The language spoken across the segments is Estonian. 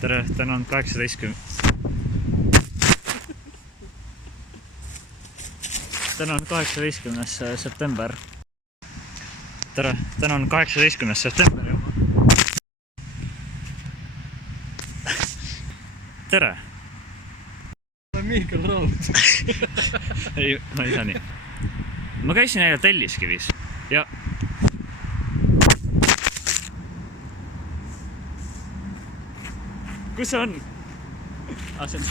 Tere, täna on 18. Täna on 18. september. Tere, täna on 18. september juba. Tere! Ma olen Mihkel Raud. Ei, ma ei saa nii. Ma käisin eile Telliskivis ja... Kus see on? See on...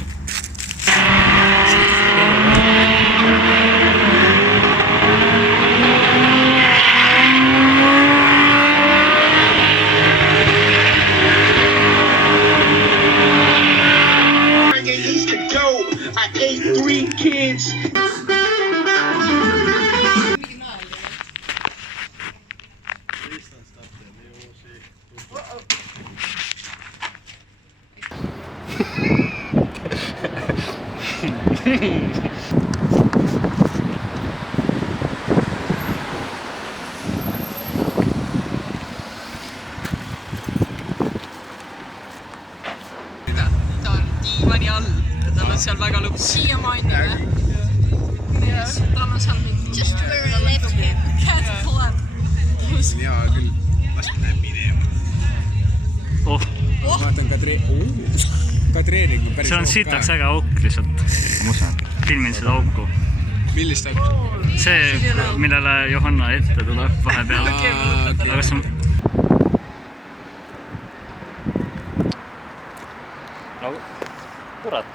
I ate 3 kids. Ta on diivani all ja tal on seal väga lõpuks siiamaani ja tal on seal just very left him, can't pull up. Hea küll, vast läheb minema. Vaatan kadreeringu päris See on sitaks äge auk lihtsalt. Ma usun, filmin seda auku. Millist auku? See, millele Johanna ette tuleb vahepeal. Aga see on... No, kurat.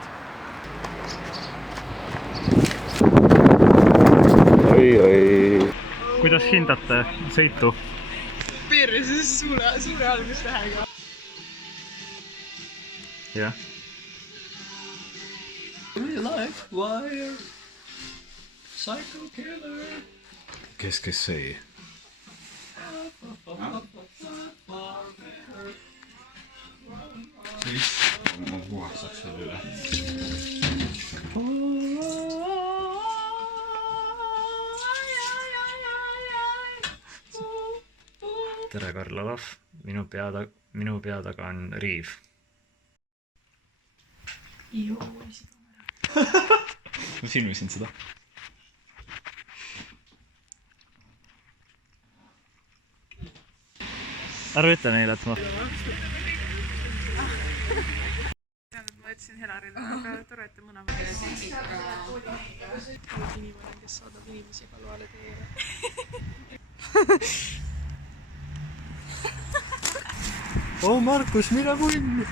Kuidas hindate sõitu? Perses suure algustähega. Jah. Life wire, psycho killer. Kes see? Siis ma puhastaks selle üle. Tere, Karl Olav. Minu pea taga on riiv. Ma silmisin seda. Ära ütle neile, et ma... Ma ütlesin Helarile, aga tore, et te mõna mõne inimene, kes saadab inimesi kalvale teele. Oh Markus, mine munni!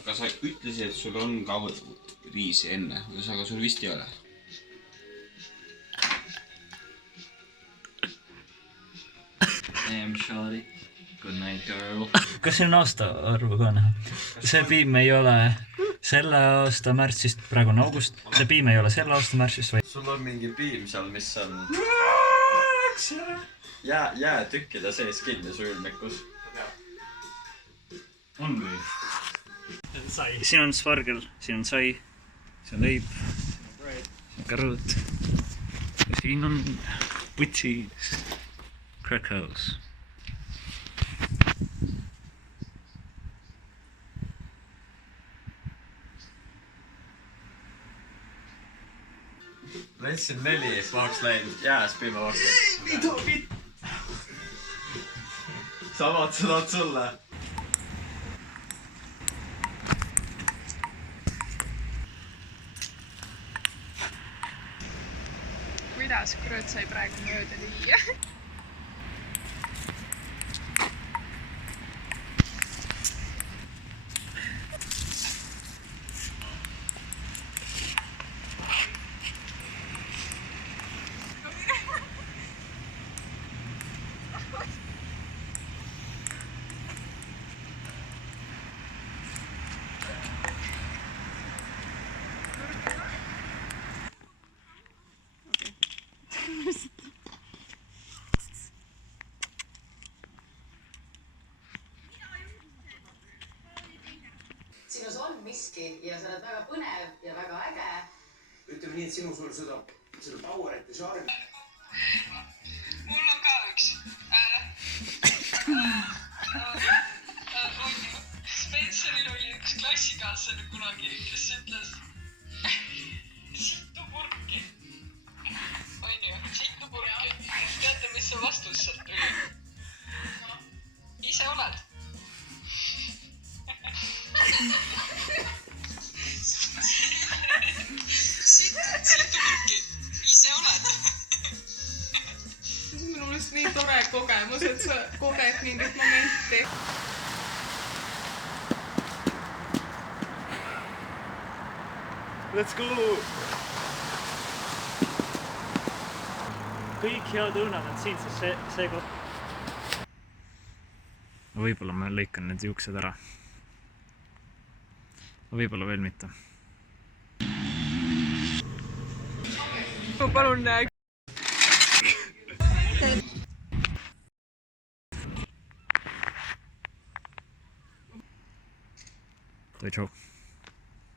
Aga sa ütlesid, et sul on ka riisi enne, aga sul vist ei ole. Damn shawty. Good night, girl. Kas siin on aastaarvu ka näha? See piim ei ole selle aasta märtsist, praegu on august. See piim ei ole selle aasta märtsist, vaid... Sul on mingi piim seal, mis on jäätükkide sees kinni su ülmikus. On või? Siin on svargel, siin on sai, siin on leib, siin on karud. Ja siin on putsis, Krakos. Leidsin 4 pahaks läinud jääs piimavahkid. Samad sõnad sulle. Kuidas kurat sai praegu mööda lüüa? Sinus on miski ja sa oled väga põnev ja väga äge. Ütleme nii, et sinus on seda mul on ka üks. Spenceril oli üks klassikaaslane kunagi, kes ütles sittu purki. Onju, sittu purki. Teate, mis see vastus sealt tuli? Ise oled. Sittu purki. Ise oled. see on minu meelest nii tore kogemus, et sa koged mingit momenti. Let's go! kõik head õunad on siin, sest see koht. Võib-olla ma lõikan need juuksed ära. Võib-olla veel mitte. Palun Toi tšau.